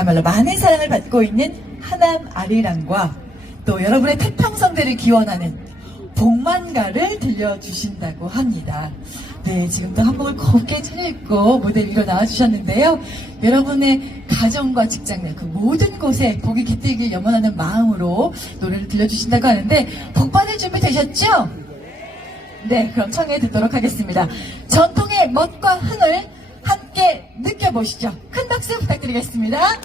그야말로 많은 사랑을 받고 있는 하남 아리랑과 또 여러분의 태평성대를 기원하는 복만가를 들려주신다고 합니다. 네, 지금 또 한복을 곱게 차려입고 무대 위로 나와주셨는데요. 여러분의 가정과 직장 내 그 모든 곳에 복이 깃들길 염원하는 마음으로 노래를 들려주신다고 하는데 복 받을 준비 되셨죠? 네, 그럼 청해 듣도록 하겠습니다. 전통의 멋과 흥을 함께 느껴보시죠. 큰 박수 부탁드리겠습니다.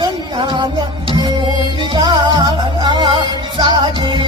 ونعم قومي دارنا سعدي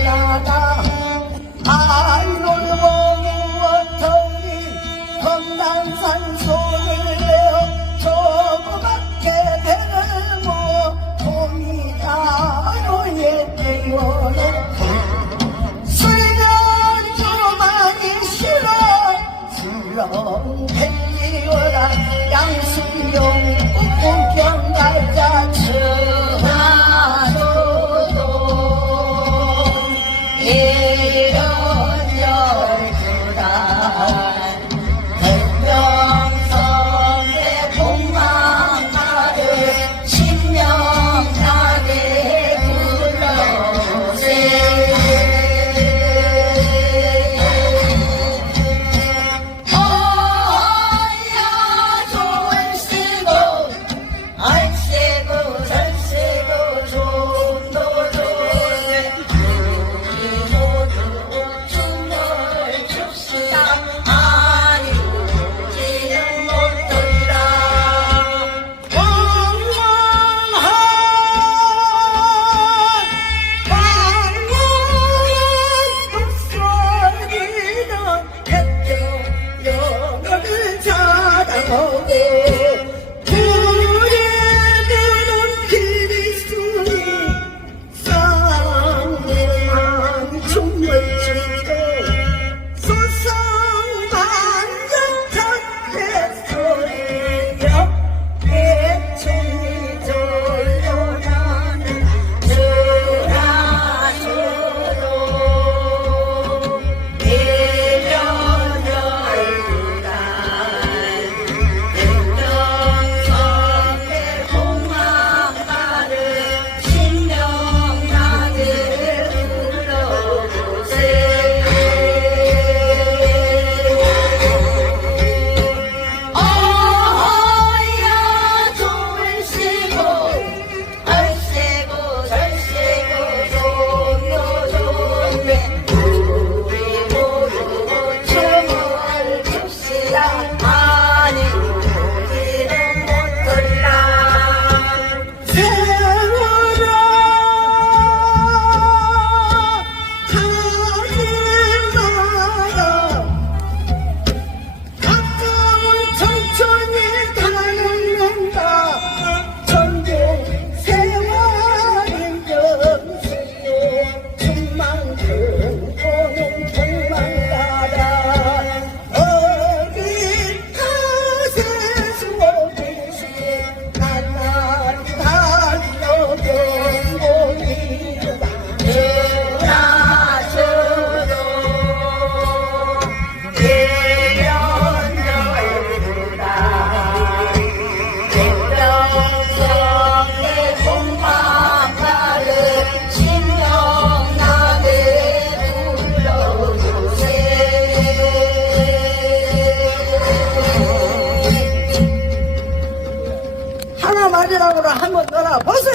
아리랑으로 한번 놀아보세!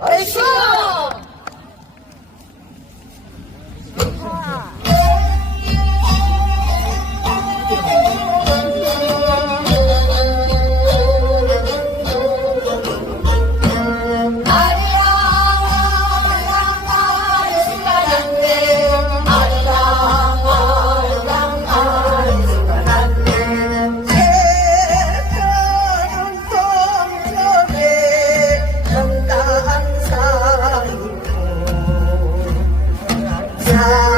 아이쇼! high.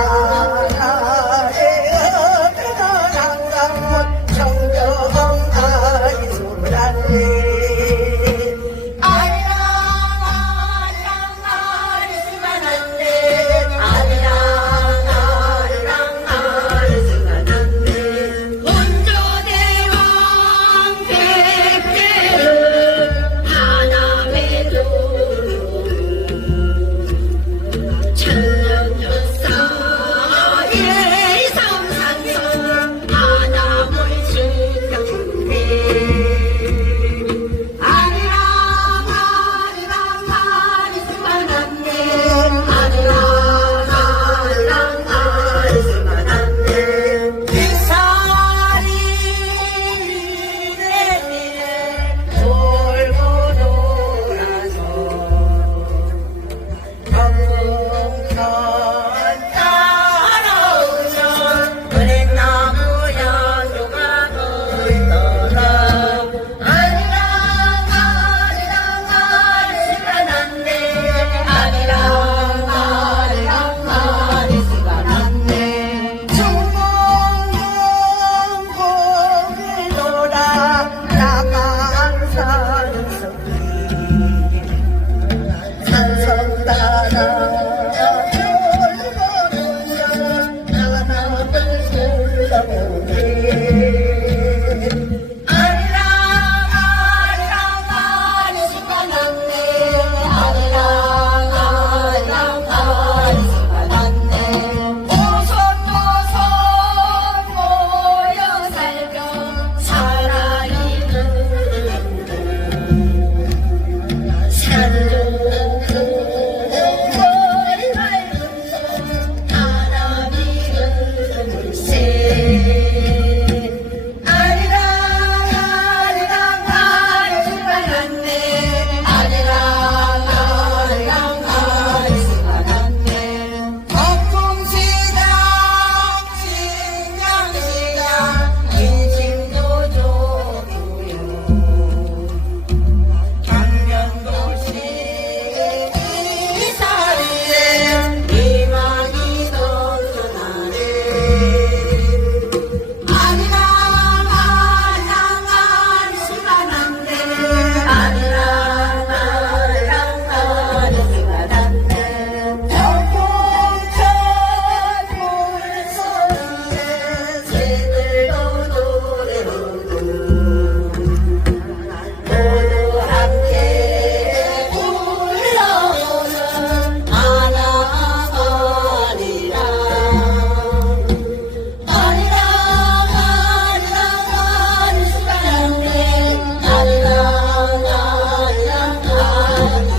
da da